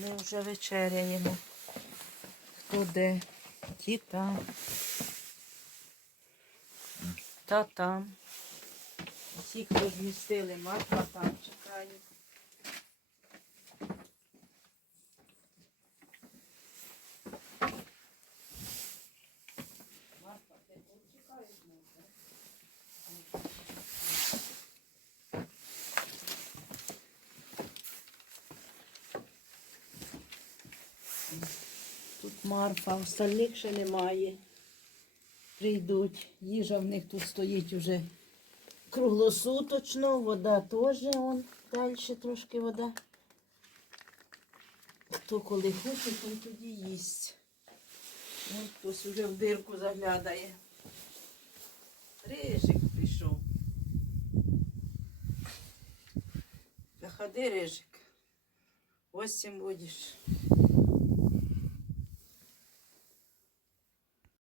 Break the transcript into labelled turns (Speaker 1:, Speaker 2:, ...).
Speaker 1: Ми вже вечеряємо. Хто де? Ті там. Та там. Всі, хто змістили, Марта там чекає. Марта, ти тут чекаєш може? Тут Марфа, остальних ще немає. Прийдуть. Їжа в них тут стоїть уже круглосуточно, вода теж, он далі трошки вода. Хто коли хоче, той тоді їсть. Ось хтось уже в дирку заглядає. Рижик прийшов. Заходи, Рижик. Ось цим будеш.